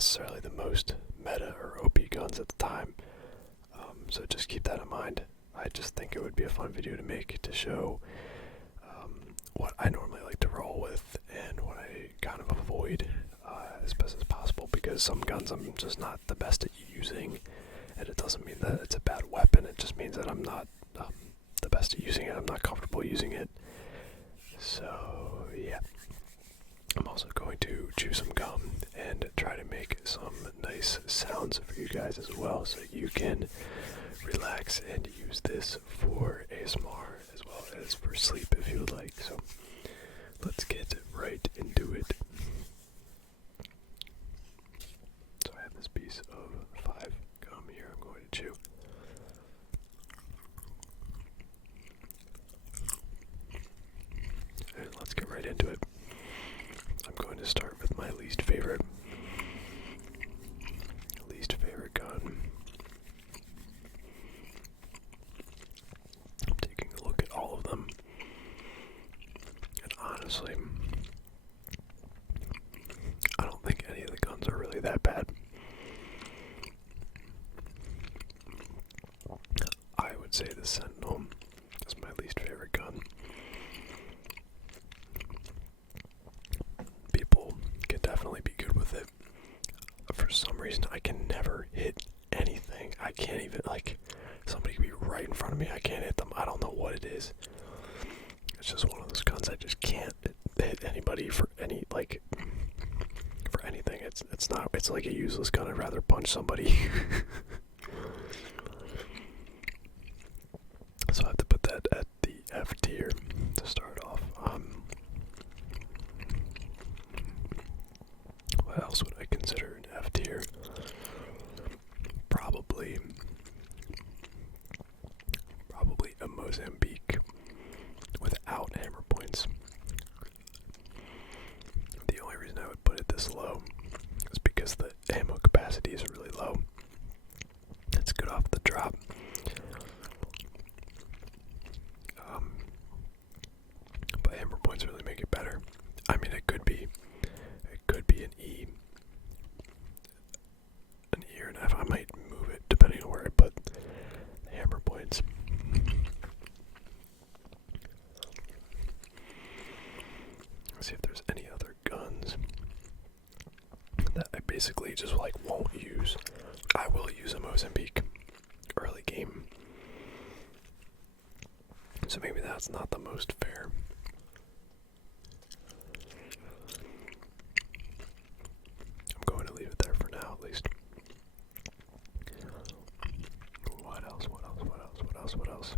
necessarily the most meta or OP guns at the time. So just keep that in mind. I just think it would be a fun video to make to show what I normally like to roll with and what I kind of avoid as best as possible, because some guns I'm just not the best at using, and it doesn't mean that it's a bad weapon, it just means that I'm not the best at using it, I'm not comfortable using it. So yeah, I'm also going to chew some gum and try to make some nice sounds for you guys as well, so you can relax and use this for ASMR as well as for sleep if you would like. So let's get right into it. So I have this piece of 5 gum here I'm going to chew. And let's get right into it. I'm going to start with my least favorite gun. I'm taking a look at all of them, and honestly, I don't think any of the guns are really that bad. I would say the Sentinel is my least favorite gun. People can definitely be good with it. For some reason, I can never hit anything. I can't even, like, somebody can be right in front of me, I can't hit them. I don't know what it is. It's just one of those guns I just can't hit anybody for any, like, for anything. It's like a useless gun. I'd rather punch somebody. So I have to put that at the F tier to start off. What else would I consider an F tier? Probably a Mozambique without hammer points. The only reason I would put it this low is because the ammo capacity is really low. It's good off the drop. But hammer points really make it better. I mean, it could be an E or an F. I might move it depending on where I put the hammer points. Let's see if there's any other guns that I basically just like won't use. I will use a Mozambique early game, so maybe that's not the most fair. I'm going to leave it there for now, at least. What else?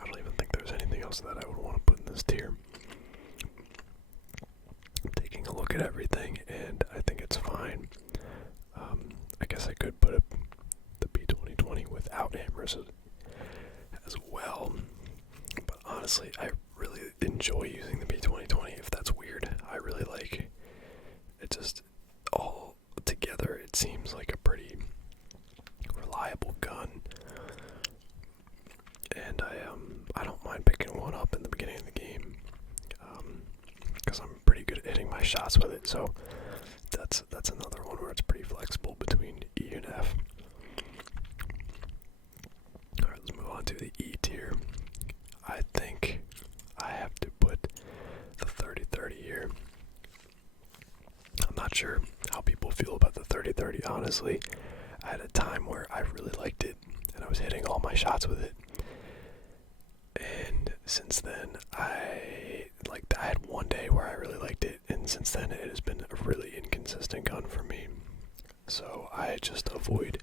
I don't even think there's anything else that I would want to put in this tier. I'm taking a look at everything, and I think it's fine. I guess I could put the P2020 without hammers as well. But honestly, I really enjoy using the P2020, if that's weird. I really like it. Just all together, it seems like a pretty reliable gun. And I don't mind picking one up in the beginning of the game, because I'm pretty good at hitting my shots with it. So that's another one where it's pretty flexible between E and F. Alright, let's move on to the E tier. I think I have to put the 30-30 here. I'm not sure how people feel about the 30-30, honestly. I had a time where I really liked it, and I was hitting all my shots with it. And since then, I had one day where I really liked it, and since then it has been a really inconsistent gun for me. So I just pretty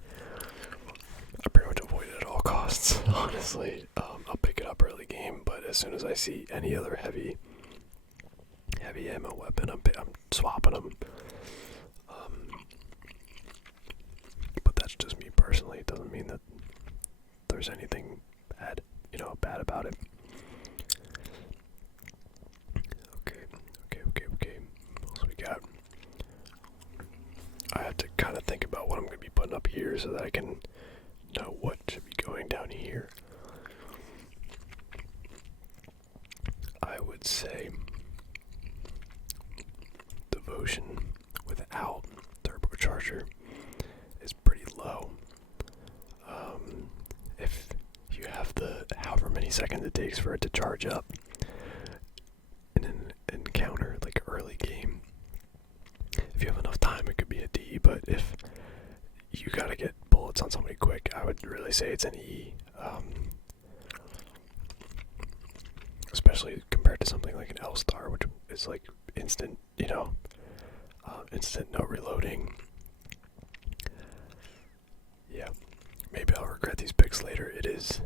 much avoid it at all costs, honestly. I'll pick it up early game, but as soon as I see any other heavy ammo weapon, I'm swapping them. But that's just me personally. It doesn't mean that there's anything bad about it. Okay. What else we got? I have to kind of think about what I'm going to be putting up here so that I can know what should be going down here. would say devotion without turbocharger is pretty low. If you have the however many seconds it takes for it to charge up in an encounter, like early game, if you have enough time, it could be a D. But if you gotta get bullets on somebody quick, I would really say it's an E. Especially compared to something like an L-Star, which is like instant, instant no reloading. Yeah, maybe I'll regret these picks later. It is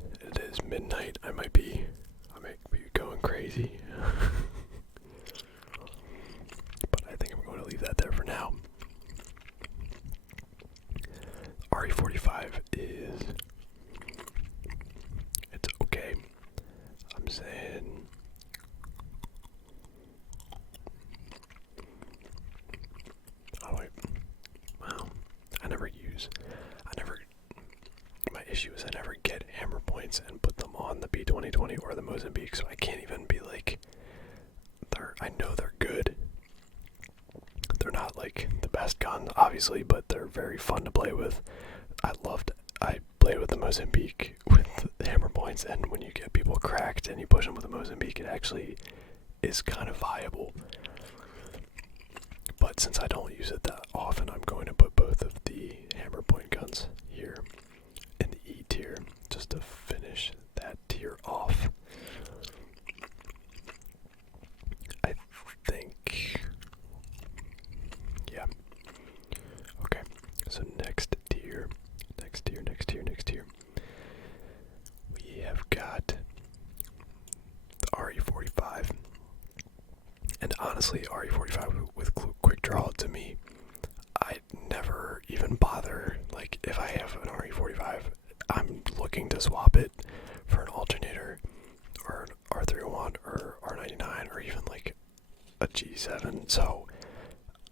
midnight. I might be going crazy. But I think I'm going to leave that there for now. RE45 it's okay. I'm saying my issue is I never get hammer points and put them on the B2020 or the Mozambique, so I can't even be like, I know they're good. They're not like the best guns, obviously, but they're very fun to play with. I played with the Mozambique with the hammer points, and when you get people cracked and you push them with the Mozambique, it actually is kind of viable. But since I don't use it that often, I'm going to put both of the hammer point guns here in the E tier, just to finish that tier off. I think, yeah. Okay, so next tier. We have got the RE45. And honestly, RE45 with quick draw, to me, I never even bother. Like, if I have an RE45, I'm looking to swap it for an Alternator or an R301 or R99 or even like a G7. So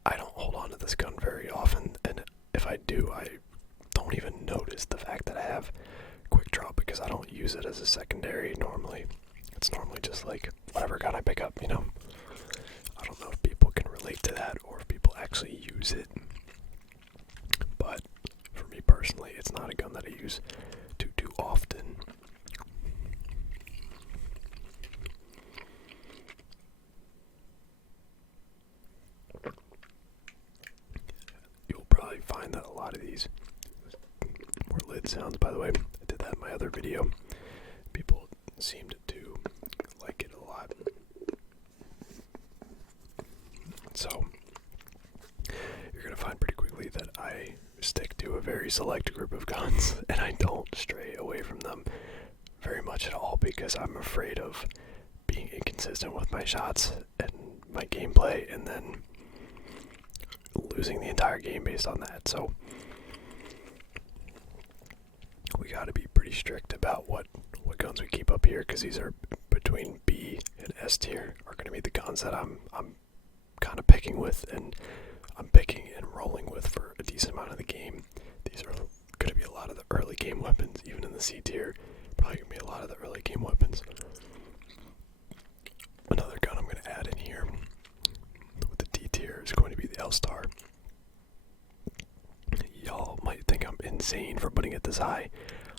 I don't hold on to this gun very often, and if I do, I don't even notice the fact that I have quick draw because I don't use it as a secondary normally. It's normally just like whatever gun I pick up, I don't know if people can relate to that or if people actually use it. But for me personally, it's not a gun that I use too often. You'll probably find that a lot of these, more lid sounds by the way, I did that in my other video. People seemed to like it a lot. So, you're going to find pretty quickly that I stick to a very select group of guns, and I don't stray away from them very much at all because I'm afraid of being inconsistent with my shots and my gameplay and then losing the entire game based on that. So, we got to be pretty strict about what guns we keep up here because these are between B and S tier are going to be the guns that I'm kind of picking with, and I'm picking and rolling with for a decent amount of the game. These are going to be a lot of the early game weapons, even in the C tier. Probably going to be a lot of the early game weapons. Another gun I'm going to add in here with the D tier is going to be the L-Star. Y'all might think I'm insane for putting it this high.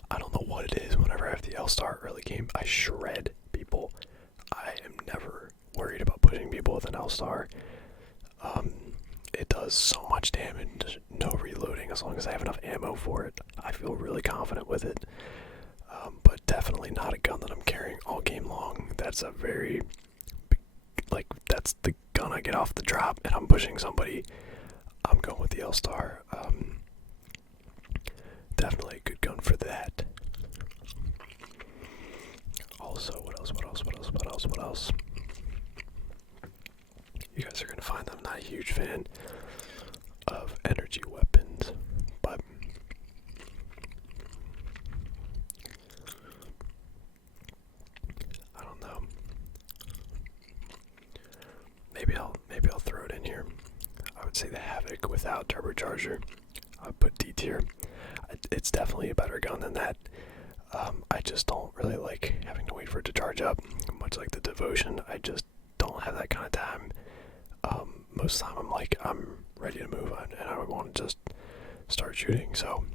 I don't know what it is. Whenever I have the L-Star early game, I shred people. I am never worried about pushing people with an L-Star. It does so much damage, no reloading, as long as I have enough ammo for it. I feel really confident with it. But definitely not a gun that I'm carrying all game long. That's a very big, that's the gun I get off the drop and I'm pushing somebody. I'm going with the L-Star. Definitely a good gun for that. Also, what else? You guys are going to find I'm not a huge fan of energy weapons, but I don't know. Maybe I'll throw it in here. I would say the Havoc without turbocharger. I would put D tier. It's definitely a better gun than that. I just don't really like having to wait for it to charge up. Much like the Devotion, I just don't have that kind of time. Most of the time I'm ready to move on and I would want to just start shooting, so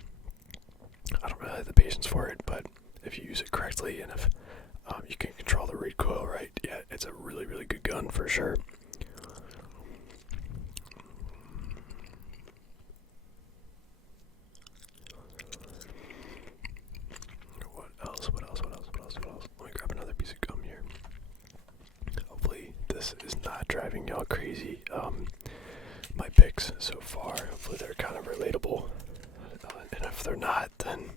I don't really have the patience for it. But if you use it correctly and if you can control the recoil right, yeah, it's a really, really good gun for sure. What else? Let me grab another piece of gum here. Hopefully this is not driving y'all crazy. My picks so far, hopefully they're kind of relatable. And if they're not, then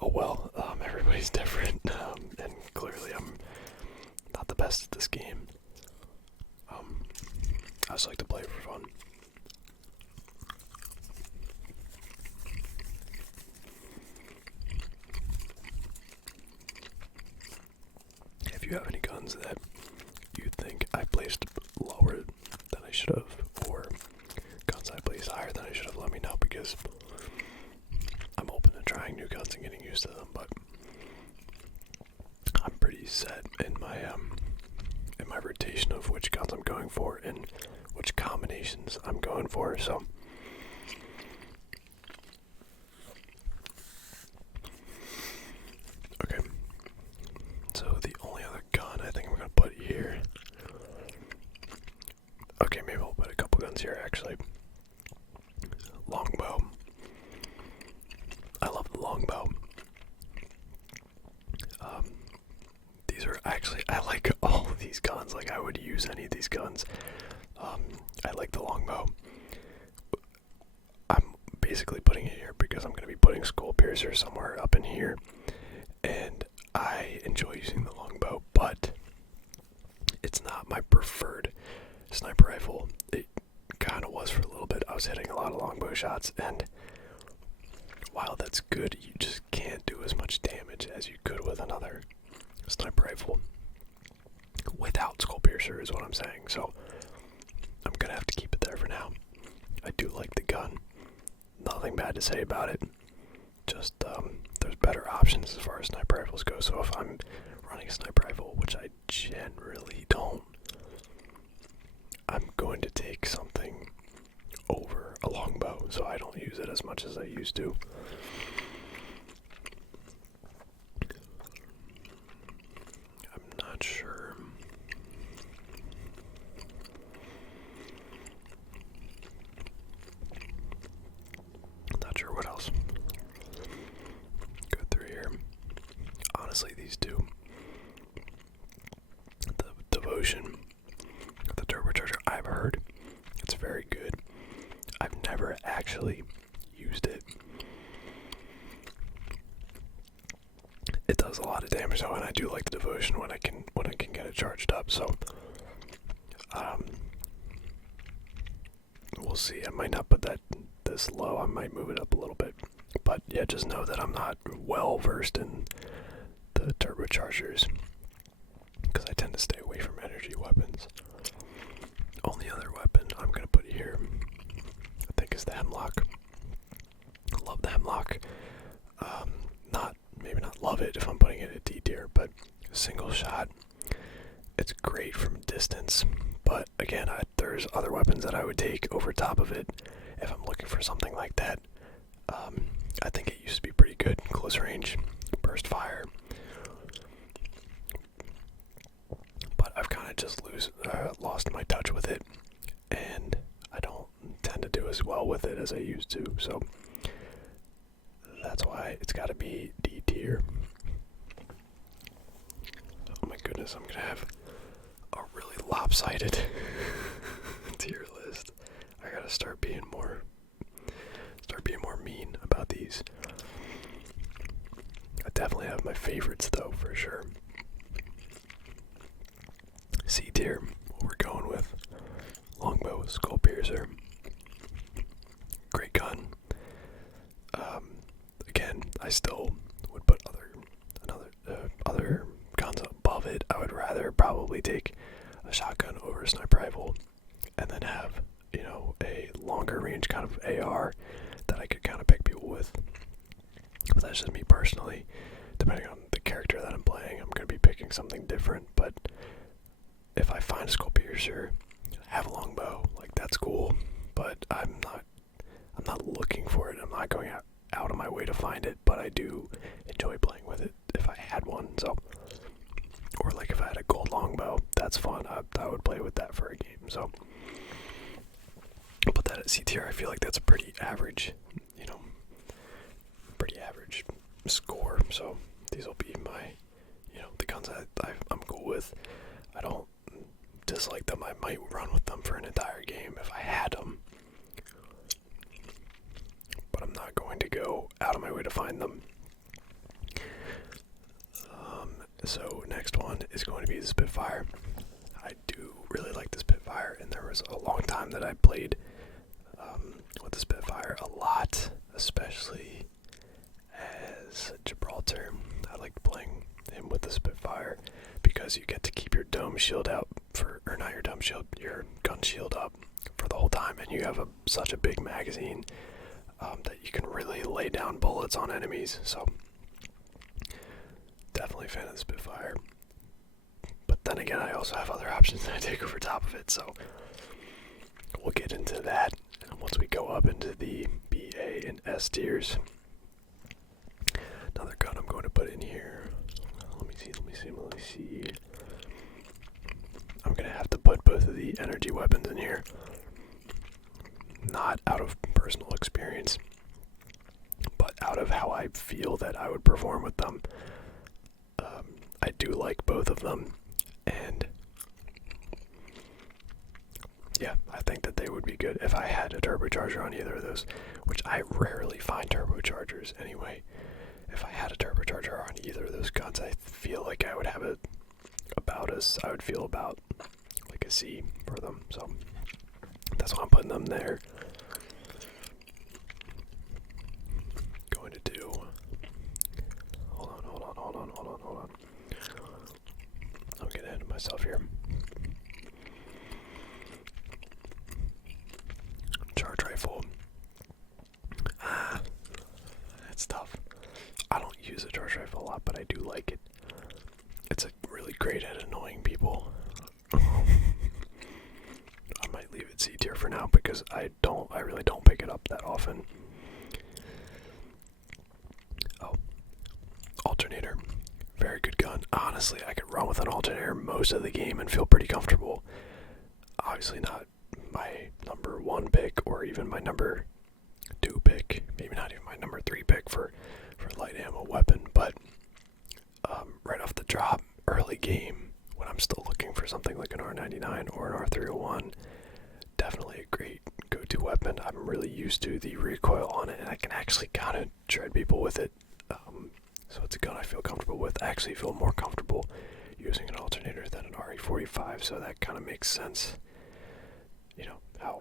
oh well, everybody's different. And clearly I'm not the best at this game. I just like to play for fun. If you have any guns that you think I placed lower than I should have, or guns I placed higher than I should have, let me know, because I'm open to trying new guns and getting used to them. But I'm pretty set in my rotation of which guns I'm going for and which combinations I'm going for. So okay. So the only other gun I think I'm gonna put here. Okay, maybe I'll put a couple guns here actually. Longbow. I love the longbow. These are actually, I like all of these guns. Like, I would use any of these guns. I like the longbow. I'm basically putting it here because I'm going to be putting Skull Piercer somewhere up in here. And I enjoy using the longbow, but it's not my preferred sniper rifle. It kind of was for a little bit. I was hitting a lot of longbow shots, and while that's good, you just can't do as much damage as you could with another sniper rifle without Skull Piercer is what I'm saying. So I'm gonna have to keep it there for now. I do like the gun. Nothing bad to say about it. Just there's better options as far as sniper rifles go. So if I'm running a sniper rifle, which I generally don't, I'm going to take something over a longbow, so I don't use it as much as I used to. I'm not sure. Not sure what else. Go through here. Honestly, these two. The Devotion, the turbocharger, I've heard it's very good. I've never actually used it. It does a lot of damage though, and I do like the Devotion when I can get it charged up. So we'll see. I might not put that this low. I might move it up a little bit. But yeah, just know that I'm not well versed in the turbochargers because I tend to stay away from energy weapons. Only other weapon I'm gonna put here, I think, is the Hemlock. I love the Hemlock. Maybe not love it if I'm putting it at D tier, but single shot, it's great from distance. But again, there's other weapons that I would take over top of it if I'm looking for something like that. I think it used to be pretty good. Close range, burst fire. But I've kind of just lost my touch with it, and I don't tend to do as well with it as I used to. So that's why it's got to be D tier. Oh my goodness, I'm gonna have a really lopsided tier list. I gotta start being more mean about these. I definitely have my favorites though, for sure. C tier, what we're going with: Longbow, Skull Piercer. Great gun. Again, I still would put other guns above it. I would rather probably take a shotgun over a sniper rifle, and then have, a longer range kind of AR that I could kind of pick people with. But that's just me personally. Depending on the character that I'm playing, I'm going to be picking something different. But if I find a skull piercer, have a longbow, like that's cool, but I'm not looking for it. I'm not going out of my way to find it, but I do enjoy playing with it if I had one. So, or like if I had a gold longbow, that's fun. I would play with that for a game. So, I'll put that at C tier. I feel like that's a pretty average, pretty average score. So these will be my, the guns I'm cool with. I don't dislike them. I might run with them for an entire game if I had them, but I'm not going to go out of my way to find them. So next one is going to be the Spitfire. I do really like the Spitfire, and there was a long time that I played with the Spitfire a lot, especially as Gibraltar. I liked playing him with the Spitfire because you get to keep your dome shield out or not your dome shield, your gun shield up for the whole time, and you have such a big magazine that you can really lay down bullets on enemies. So definitely a fan of the Spitfire. But then again, I also have other options that I take over top of it, so we'll get into that once we go up into the B, A, and S tiers. Another gun I'm going to put in here. Let me see. I'm going to have to put both of the energy weapons in here. Not out of personal experience, but out of how I feel that I would perform with them. I do like both of them, and yeah, I think that they would be good if I had a turbocharger on either of those, which I rarely find turbochargers anyway. If I had a turbocharger on either of those guns, I feel like I would have I would feel about like a C for them, so that's why I'm putting them there. Going to do, hold on. I'm getting ahead of myself here. Charge rifle. That's tough. I don't use a charge rifle a lot, but I do like it. It's really great at annoying people. I might leave it C tier for now because I really don't pick it up that often. Oh, Alternator. Very good gun. Honestly, I could run with an Alternator most of the game and feel pretty comfortable. Obviously not my number 1 pick or even my number 2 pick, maybe not even my number 3 pick for light ammo weapon, but right off the drop, early game, when I'm still looking for something like an R99 or an R301, definitely a great go-to weapon. I'm really used to the recoil on it, and I can actually kind of shred people with it. So it's a gun I feel comfortable with. I actually feel more comfortable using an Alternator than an RE45, so that kind of makes sense. How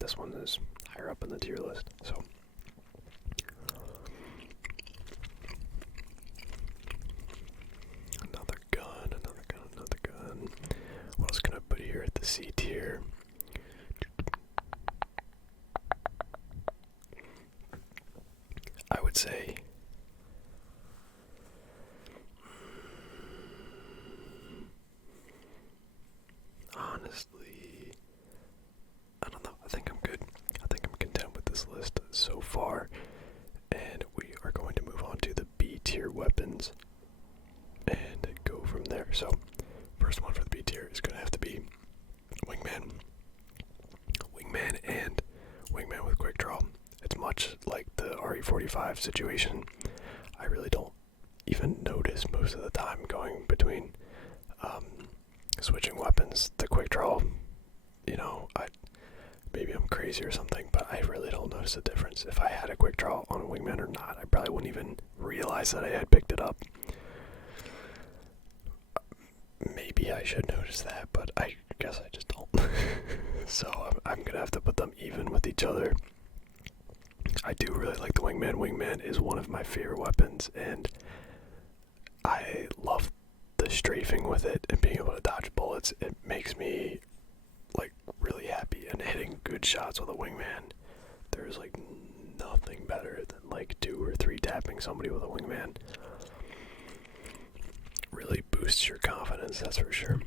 this one is higher up in the tier list. So another gun. What else can I put here at the C tier? I would say honestly, I don't know. I think I'm good. I think I'm content with this list so far. And we are going to move on to the B tier weapons and go from there. So, first one for the B tier is going to have to be Wingman. Wingman and Wingman with quick draw. It's much like the RE45 situation. I really don't even notice most of the time going between switching weapons. The quick draw, maybe I'm crazy or something, but I really don't notice a difference. If I had a quick draw on a Wingman or not, I probably wouldn't even realize that I had picked it up. Maybe I should notice that, but I guess I just don't. So I'm gonna have to put them even with each other. I do really like the Wingman. Wingman is one of my favorite weapons, and I love the strafing with it and being able to dodge bullets. It makes me really happy, and hitting good shots with a Wingman, there's nothing better than 2 or 3 tapping somebody with a Wingman. Really boosts your confidence, that's for sure.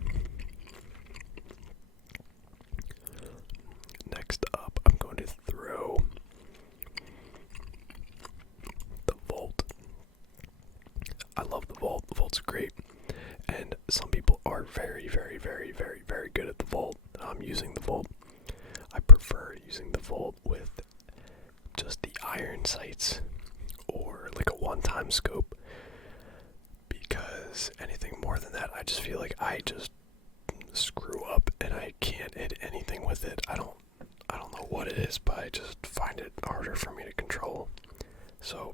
Vault's great. And some people are very, very, very, very, very good at the Vault. Using the Vault. I prefer using the Vault with just the iron sights or like a one-time scope, because anything more than that, I just feel like I just screw up and I can't hit anything with it. I don't know what it is, but I just find it harder for me to control. So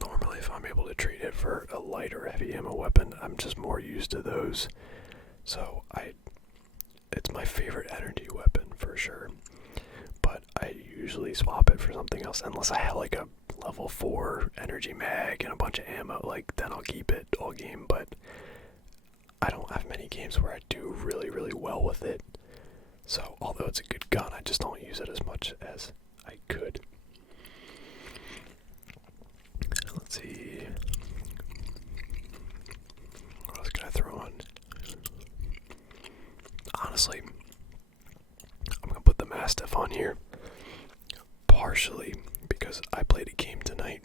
normally if I'm able to treat it for a light or heavy ammo weapon, I'm just more used to those. So it's my favorite energy weapon for sure, but I usually swap it for something else unless I have like a level 4 energy mag and a bunch of ammo. Like, then I'll keep it all game, but I don't have many games where I do really, really well with it. So although it's a good gun, I just don't use it as much as I could. Let's see, what else can I throw on? Honestly, I'm gonna put the Mastiff on here, partially because I played a game tonight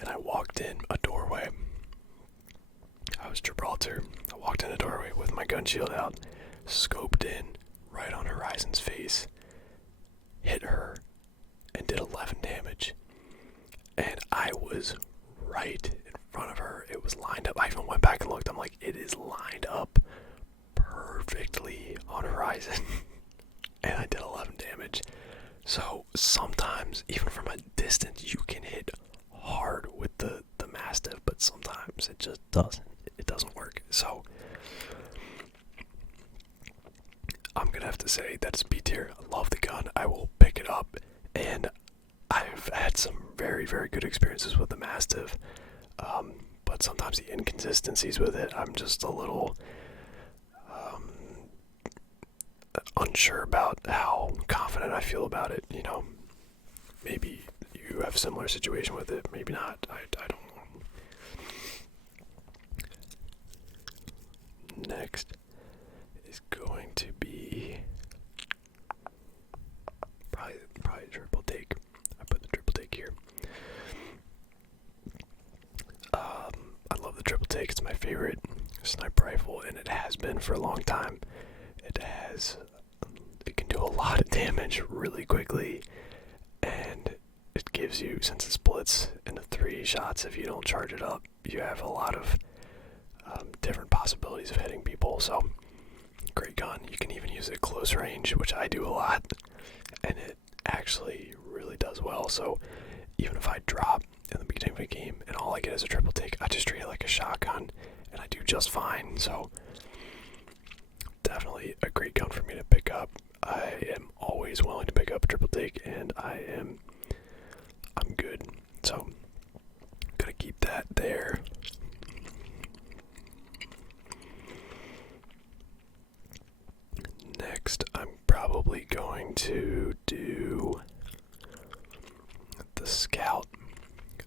and I walked in a doorway. I was Gibraltar. I walked in a doorway with my gun shield out, scoped in right on Horizon's face, hit her, and did 11 damage. And I was right in front of her. It was lined up. I even went back and looked. I'm like, it is lined up perfectly on Horizon. And I did 11 damage. So sometimes, even from a distance, you can hit hard with the Mastiff, but sometimes it just doesn't. It doesn't work. So I'm gonna have to say that's B tier. I love the gun. I will pick it up, and I've had some very, very good experiences with the Mastiff. But sometimes the inconsistencies with it, I'm just a little unsure about how confident I feel about it. You know, maybe you have a similar situation with it, maybe not. I don't know. Next is going to be probably triple take. I put the triple take here. I love the triple take. It's my favorite sniper rifle, and it has been for a long time. It can do a lot of damage really quickly, and it gives you, since it splits into 3 shots, if you don't charge it up, you have a lot of different possibilities of hitting people. So great gun. You can even use it at close range, which I do a lot, and it actually really does well. So even if I drop in the beginning of a game and all I get is a triple take, I just treat it like a shotgun and I do just fine. So definitely a great gun for me to pick up. I am always willing to pick up a triple take, and I'm good. So gonna keep that there. Next, I'm probably going to do the Scout.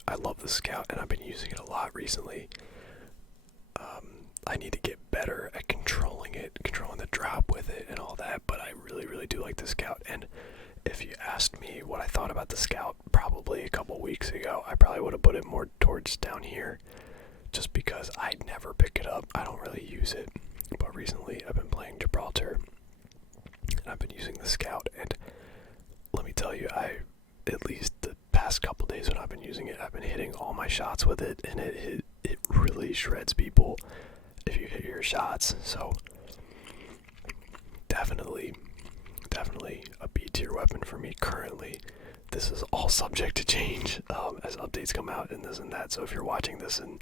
I love the Scout, and I've been using it a lot recently. I need to get better at controlling the drop with it and all that, but I really, really do like the Scout. And if you asked me what I thought about the Scout probably a couple weeks ago, I probably would have put it more towards down here, just because I'd never pick it up. I don't really use it, but recently I've been playing Gibraltar, and I've been using the Scout, and let me tell you, at least the past couple days when I've been using it, I've been hitting all my shots with it, and it really shreds people if you hit your shots. So definitely a B tier weapon for me currently. This is all subject to change as updates come out and this and that. So if you're watching this in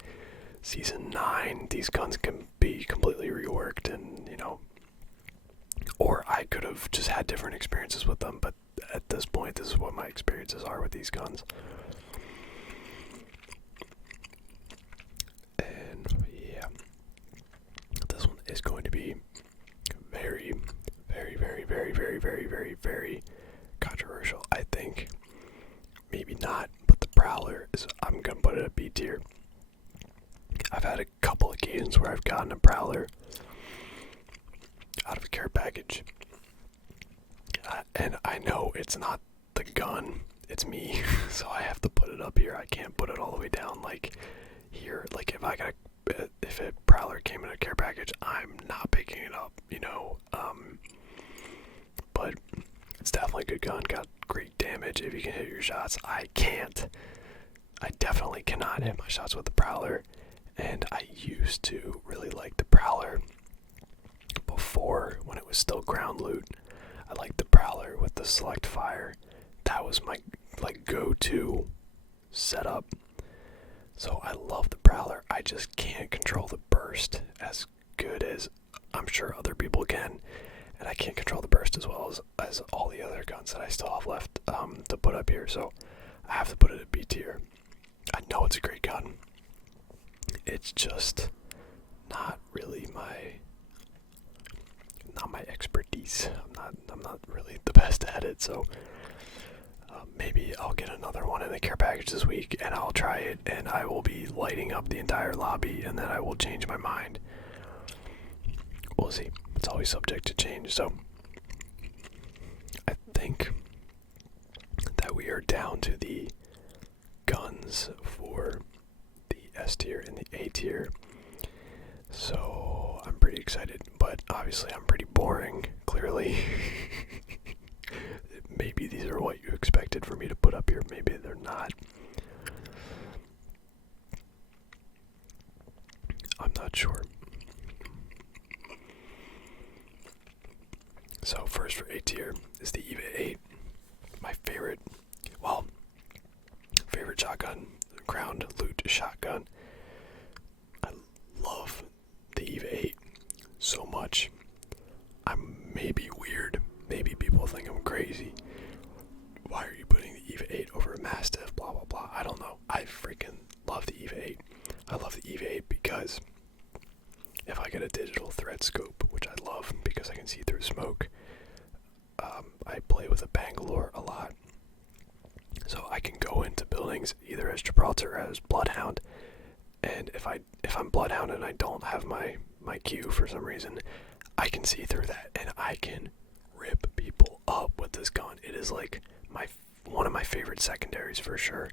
Season 9, these guns can be completely reworked, and or I could have just had different experiences with them, but at this point, this is what my experiences are with these guns. And yeah, this one is going to be very, very, very, very, very, very, very, very controversial. I think maybe not, but the Prowler I'm gonna put it at B tier. I've had a couple occasions where I've gotten a Prowler out of a care package, and I know it's not the gun, it's me, so I have to put it up here. I can't put it all the way down like here. Like, if a Prowler came in a care package, I'm not picking it up, but it's definitely a good gun, got great damage if you can hit your shots. I definitely cannot hit my shots with the Prowler, and I used to really like the Prowler before, when it was still ground loot. I liked the Prowler with the select fire. That was my go-to setup. So I love the Prowler. I just can't control the burst as good as I'm sure other people can, and I can't control the burst as well as all the other guns that I still have left to put up here. So I have to put it at B tier. I know it's a great gun. It's just not really my expertise. I'm not really the best at it. So maybe I'll get another one in the care package this week, and I'll try it, and I will be lighting up the entire lobby, and then I will change my mind. We'll see. It's always subject to change. So I think that we are down to the guns for the S tier and the A tier. So I'm pretty excited, but obviously I'm pretty boring, clearly. Maybe these are what you expected for me to put up here, maybe they're not. I'm not sure. So first for A tier is the EVA 8. My favorite shotgun, ground loot shotgun. I love the EVA 8 so much. I'm maybe weird. Maybe people think I'm crazy. Why are you putting the EVA 8 over a Mastiff? Blah, blah, blah. I don't know. I freaking love the EVA 8. I love the EVA 8 because if I get a digital threat scope, which I love because I can see through smoke, I play with a Bangalore a lot. So I can go into buildings either as Gibraltar or as Bloodhound, and if I'm Bloodhound and I don't have my Q for some reason, I can see through that and I can rip people up with this gun. It is like one of my favorite secondaries for sure.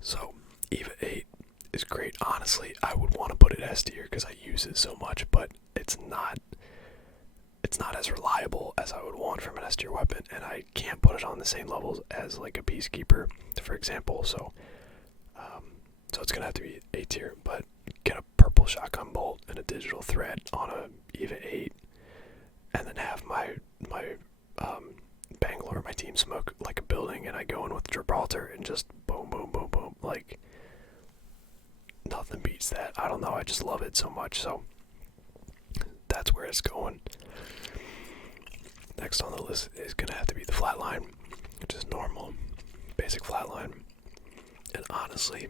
So EVA 8 is great. Honestly, I would want to put it S tier because I use it so much, but it's not as reliable as I would want from an S tier weapon, and I can't put it on the same levels as like a Peacekeeper, for example. So it's gonna have to be A tier, but get a purple shotgun bolt and a digital threat on a EVA 8, and then have my Bangalore, my team smoke like a building, and I go in with Gibraltar and just boom, boom, boom, boom. Like, nothing beats that. I don't know, I just love it so much. So that's where it's going. Next on the list is gonna have to be the Flatline, which is normal, basic Flatline. And honestly,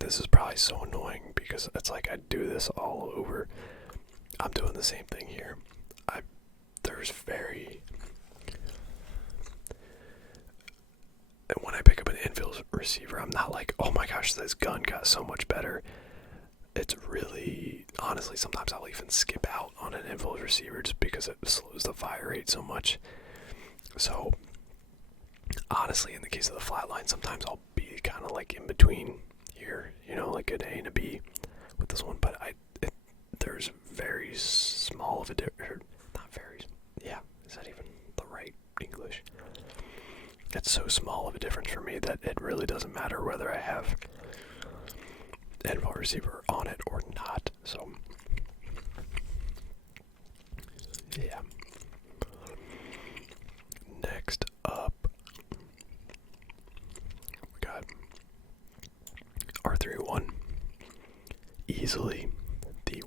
this is probably so annoying because it's like I do this all over. I'm doing the same thing here. When I pick up an infield receiver, I'm not like, oh my gosh, this gun got so much better. It's really, honestly, sometimes I'll even skip out on an infield receiver just because it slows the fire rate so much. So, honestly, in the case of the Flatline, sometimes I'll be kind of like in between here, like an A and a B with this one, but there's very small of a difference, is that even the right English? It's so small of a difference for me that it really doesn't matter whether I have infield receiver on it or not. So yeah. Next up, we got R31. Easily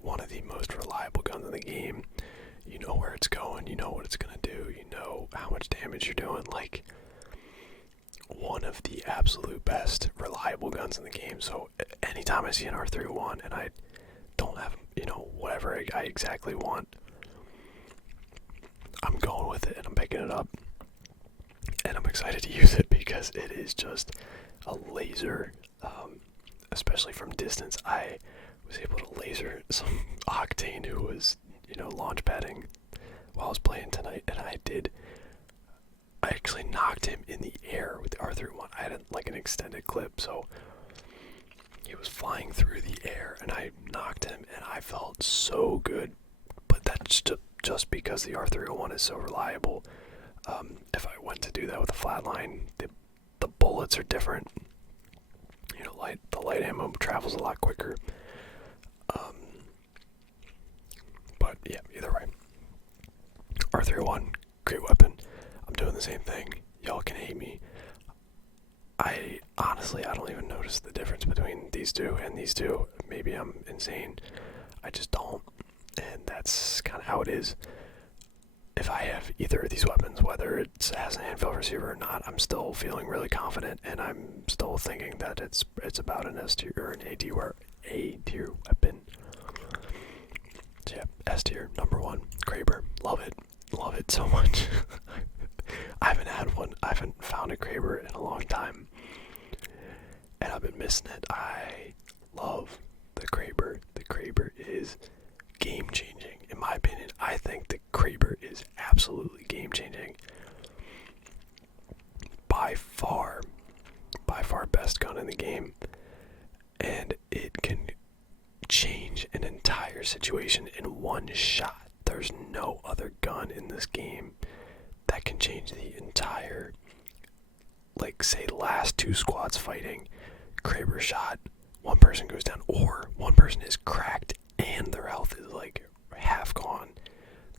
one of the most reliable guns in the game. You know where it's going, you know what it's gonna do, you know how much damage you're doing. Like, one of the absolute best reliable guns in the game. So anytime I see an R31 and I don't have, whatever I exactly want, I'm going with it and I'm picking it up. And I'm excited to use it because it is just a laser, especially from distance. I was able to laser some Octane who was, launch padding while I was playing tonight, and I actually knocked him in the air with the R31. I had like an extended clip, so he was flying through the air, and I knocked him, and I felt so good. But that's just because the R301 is so reliable. If I went to do that with a Flatline, the bullets are different. You know, the light ammo travels a lot quicker. But yeah, either way. R301, great weapon. I'm doing the same thing. Y'all can hate me. I don't even notice the difference between these two and these two. Maybe I'm insane. I just don't. And that's kind of how it is. If I have either of these weapons, whether it has an anvil receiver or not, I'm still feeling really confident, and I'm still thinking that it's about an S tier or an A tier weapon. So yeah, S tier, number 1, Kraber. Love it so much. I haven't found a Kraber in a long time, and I've been missing it. I love the Kraber. The Kraber is game changing, in my opinion. I think the Kraber is absolutely game changing. By far best gun in the game, and it can change an entire situation in one shot. There's no other gun in this game that can change the entire, like, say, last 2 squads fighting, Kraber shot, one person goes down, or one person is cracked and their health is like half gone.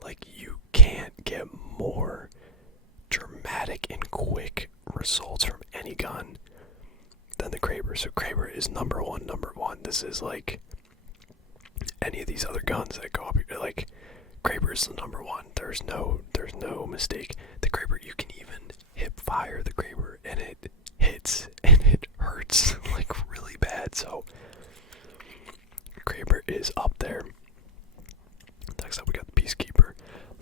Like, you can't get more dramatic and quick results from any gun than the Kraber. So Kraber is number one. This is like any of these other guns that go up here. Like, Kraber is the number 1. There's no mistake. The Kraber, you can even hip fire the Kraber, and it hits and it hurts like really bad. So Kraber is up there. Next up, we got the Peacekeeper.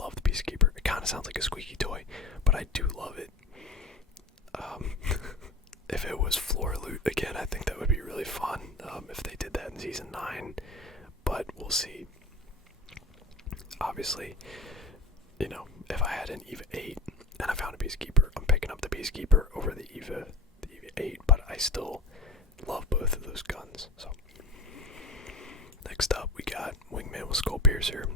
Love the Peacekeeper. It kind of sounds like a squeaky toy, but I do love it. If it was floor loot again, I think that would be really fun. If they did that in Season 9, but we'll see. Obviously, you know, if I had an EVA 8 and I found a Peacekeeper, I'm picking up the Peacekeeper over the EVA 8, but I still love both of those guns. So next up, we got Wingman with Skull Piercer.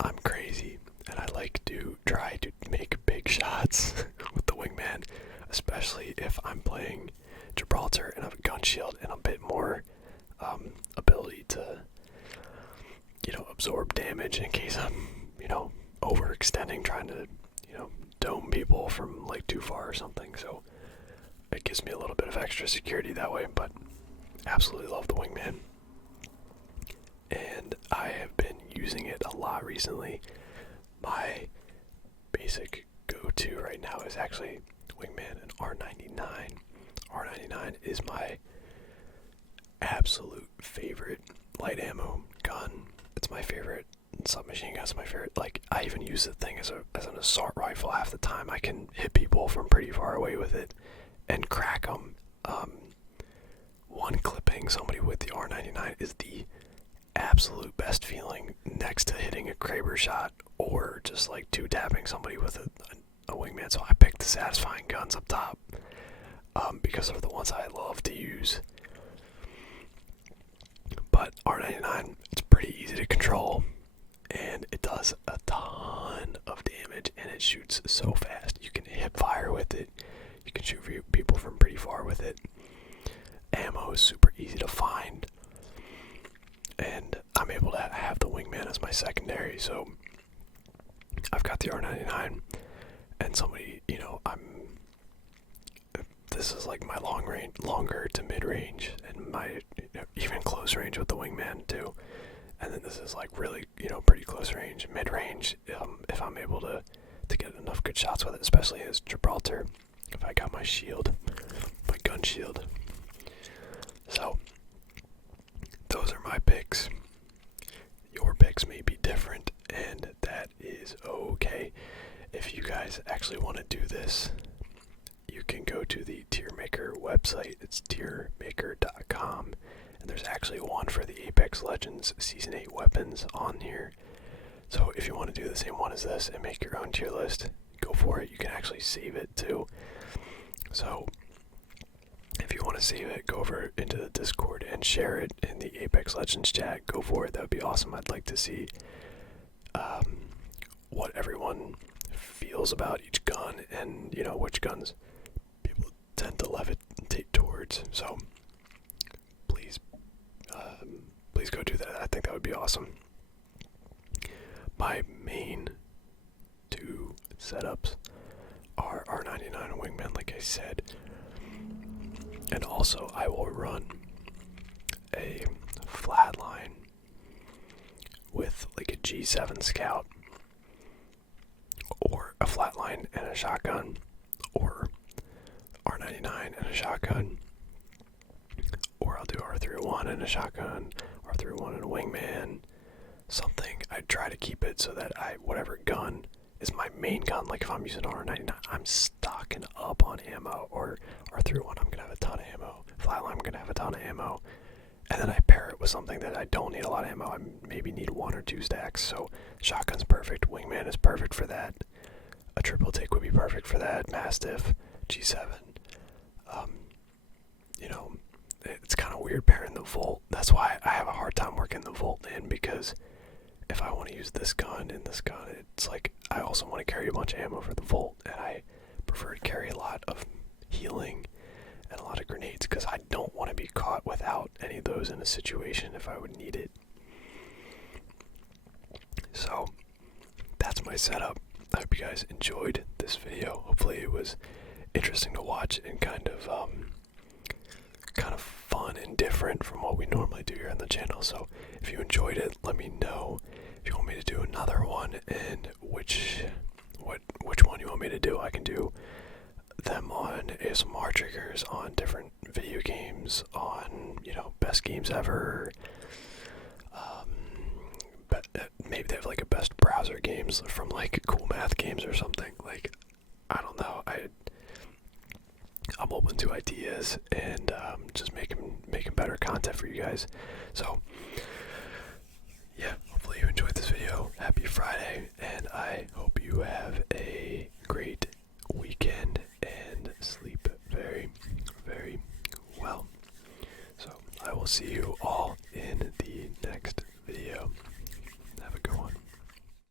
I'm crazy, and I like to try to make big shots with the Wingman, especially if I'm playing Gibraltar and I have a gun shield and a bit more ability to, you know, absorb damage in case I'm, you know, overextending, trying to, you know, dome people from like too far or something. So it gives me a little bit of extra security that way, but absolutely love the Wingman. And I have been using it a lot recently. My basic go-to right now is actually Wingman and R99. R99 is my absolute favorite light ammo gun. It's my favorite submachine gun. It's my favorite. Like, I even use the thing as an assault rifle half the time. I can hit people from pretty far away with it and crack them. One clipping somebody with the R99 is the absolute best feeling, next to hitting a Kraber shot or just like 2-tapping somebody with a Wingman. So I picked the satisfying guns up top because they're the ones I love to use. But R99, it's pretty easy to control, and it does a ton of damage, and it shoots so fast. You can hip fire with it. You can shoot people from pretty far with it. Ammo is super easy to find, and I'm able to have the Wingman as my secondary. So I've got the R99, and somebody, you know, this is like my longer to mid range, and my, you know, even close range with the Wingman too. And then this is like really, you know, pretty close range, mid range. If I'm able to get enough good shots with it, especially as Gibraltar, if I got my shield, my gun shield. So those are my picks. Your picks may be different, and that is okay. If you guys actually want to do this, you can go to the Tier Maker website. It's tiermaker.com, and there's actually one for the Apex Legends Season 8 weapons on here. So if you want to do the same one as this and make your own tier list, go for it. You can actually save it too. So if you want to save it, go over into the Discord and share it in the Apex Legends chat. Go for it. That would be awesome. I'd like to see what everyone feels about each gun and, you know, which guns people tend to levitate towards. So please, please go do that. I think that would be awesome. My main two setups are R99 and Wingman, like I said. And also, I will run a Flatline with like a G7 Scout, or a Flatline and a shotgun, or R99 and a shotgun, or I'll do R31 and a shotgun, R31 and a Wingman. Something. I try to keep it so that whatever gun is my main gun, like if I'm using R99, I'm stocking up on ammo, or R31, I'm gonna have a ton of ammo, Flatline, I'm gonna have a ton of ammo, and then I pair it with something that I don't need a lot of ammo. I maybe need 1 or 2 stacks. So shotgun's perfect, Wingman is perfect for that, a triple take would be perfect for that, Mastiff, G7. You know, it's kind of weird pairing the Volt. That's why I have a hard time working the Volt in, because if I want to use this gun and this gun, it's like I also want to carry a bunch of ammo for the Volt, and I prefer to carry a lot of healing and a lot of grenades, because I don't want to be caught without any of those in a situation if I would need it. So that's my setup. I hope you guys enjoyed this video. Hopefully it was interesting to watch and kind of fun and different from what we normally do here on the channel. So if you enjoyed it, let me know if you want me to do another one, and which one you want me to do. I can do them on ASMR triggers, on different video games, on, you know, best games ever. But maybe they have like a best browser games from like Cool Math Games or something. Like, I don't know. I'm open to ideas and just making better content for you guys. So yeah, hopefully you enjoyed this video. Happy Friday, and I hope you have a great weekend and sleep very, very well. So I will see you all